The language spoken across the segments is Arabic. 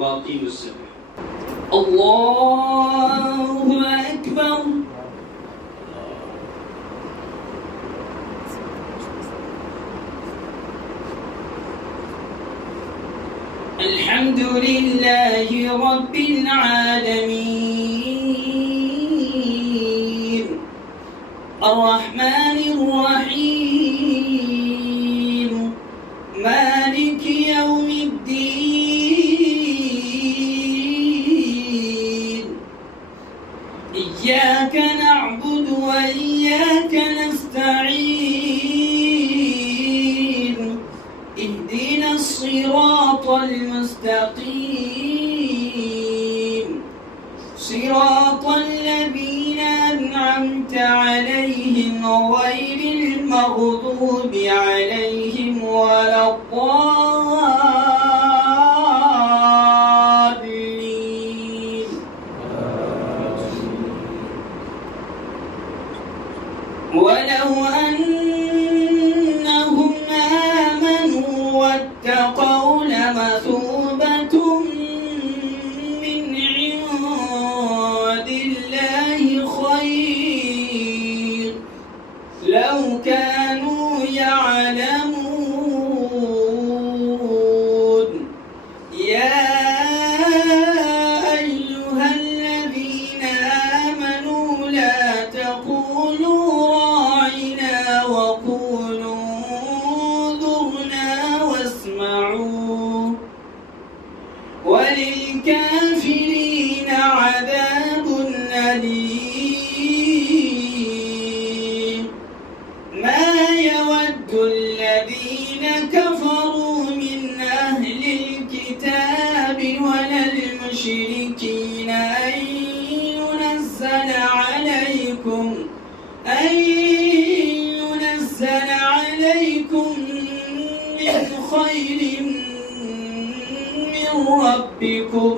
وأقيموا الصلاة. الله أكبر. الحمد لله رب العالمين الرحمن الرحيم مالك يوم الدين إياك نعبد وإياك نستعين اهدنا الصراط المستقيم صراط الذين أنعمت عليهم غير المغضوب عليهم ولا الضالين. ولو أنهم آمنوا واتقوا لمثوبة من عند الله خير لو كانوا يعلمون. يا أيها الذين آمنوا لا تقولوا راعنا وقولوا انظرنا واسمعوا وللكافرين عذاب أليم. ما يود الذين كفروا من أهل الكتاب ولا المشركين أن ينزل عليكم من خير من ربكم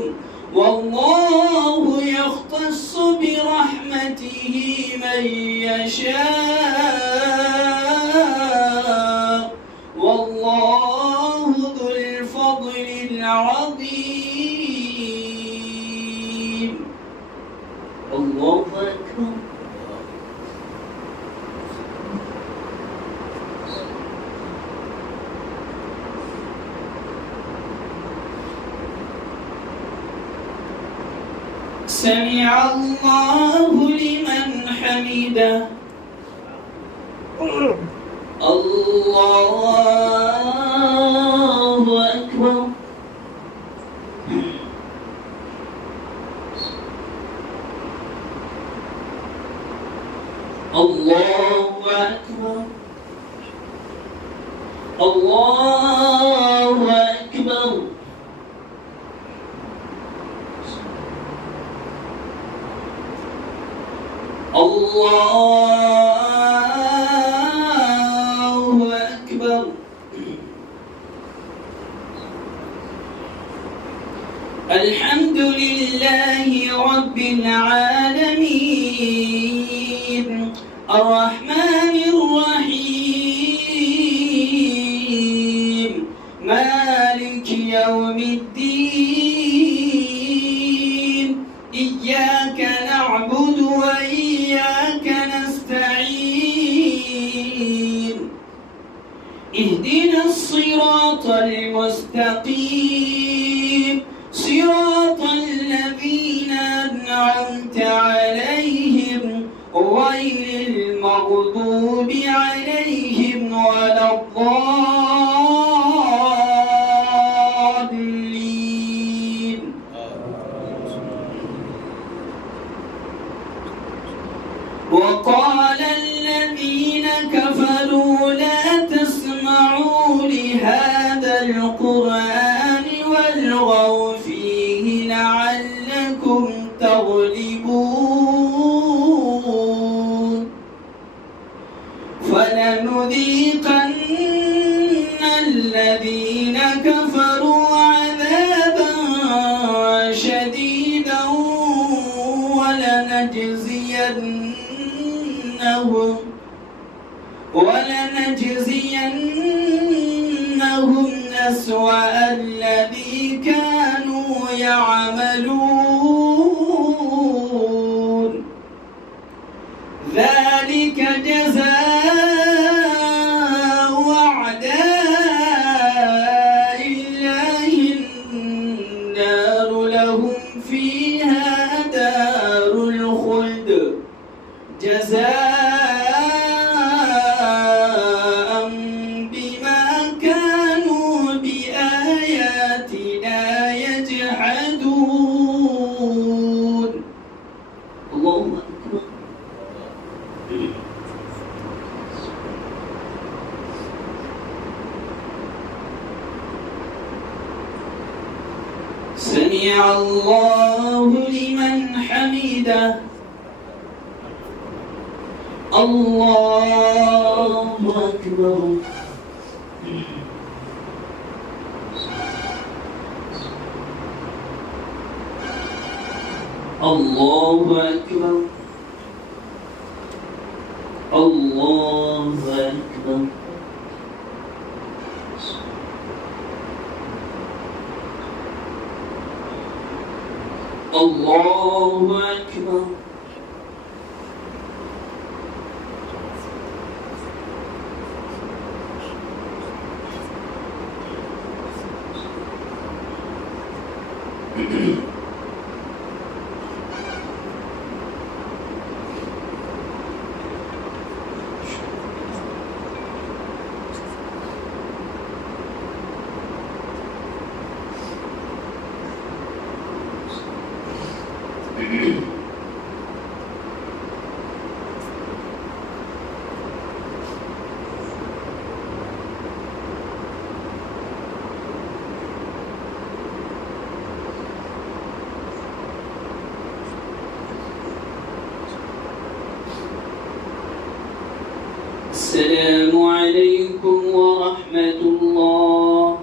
والله يختص برحمته من يشاء والله ذو الفضل العظيم. الله أكبر. سمع الله لمن حمده. الله أكبر. الله أكبر. الله أكبر. الله أكبر. الحمد لله رب العالمين الرحمن الرحيم مالك يوم الدين إياك نعبد وإياك نستعين اهدنا الصراط المستقيم صراط الذين أنعمت عليهم غير المغضوب عليهم ولا الضالين. وقال الذين كفروا لا تسمعوا لهذا القرآن والغوا فيه لعلكم تغلبون. فلنذيقن الذين كفروا عذابا شديدا ولنجزينهم أسوأ الذي كانوا فيها دار الخلد جزاء بما كانوا بآياتنا يجحدون. الله أكبر. سمع الله لمن حمده. الله أكبر. الله أكبر. الله أكبر. الله أكبر. السلام عليكم ورحمة الله.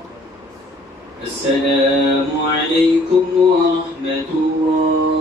السلام عليكم ورحمة الله.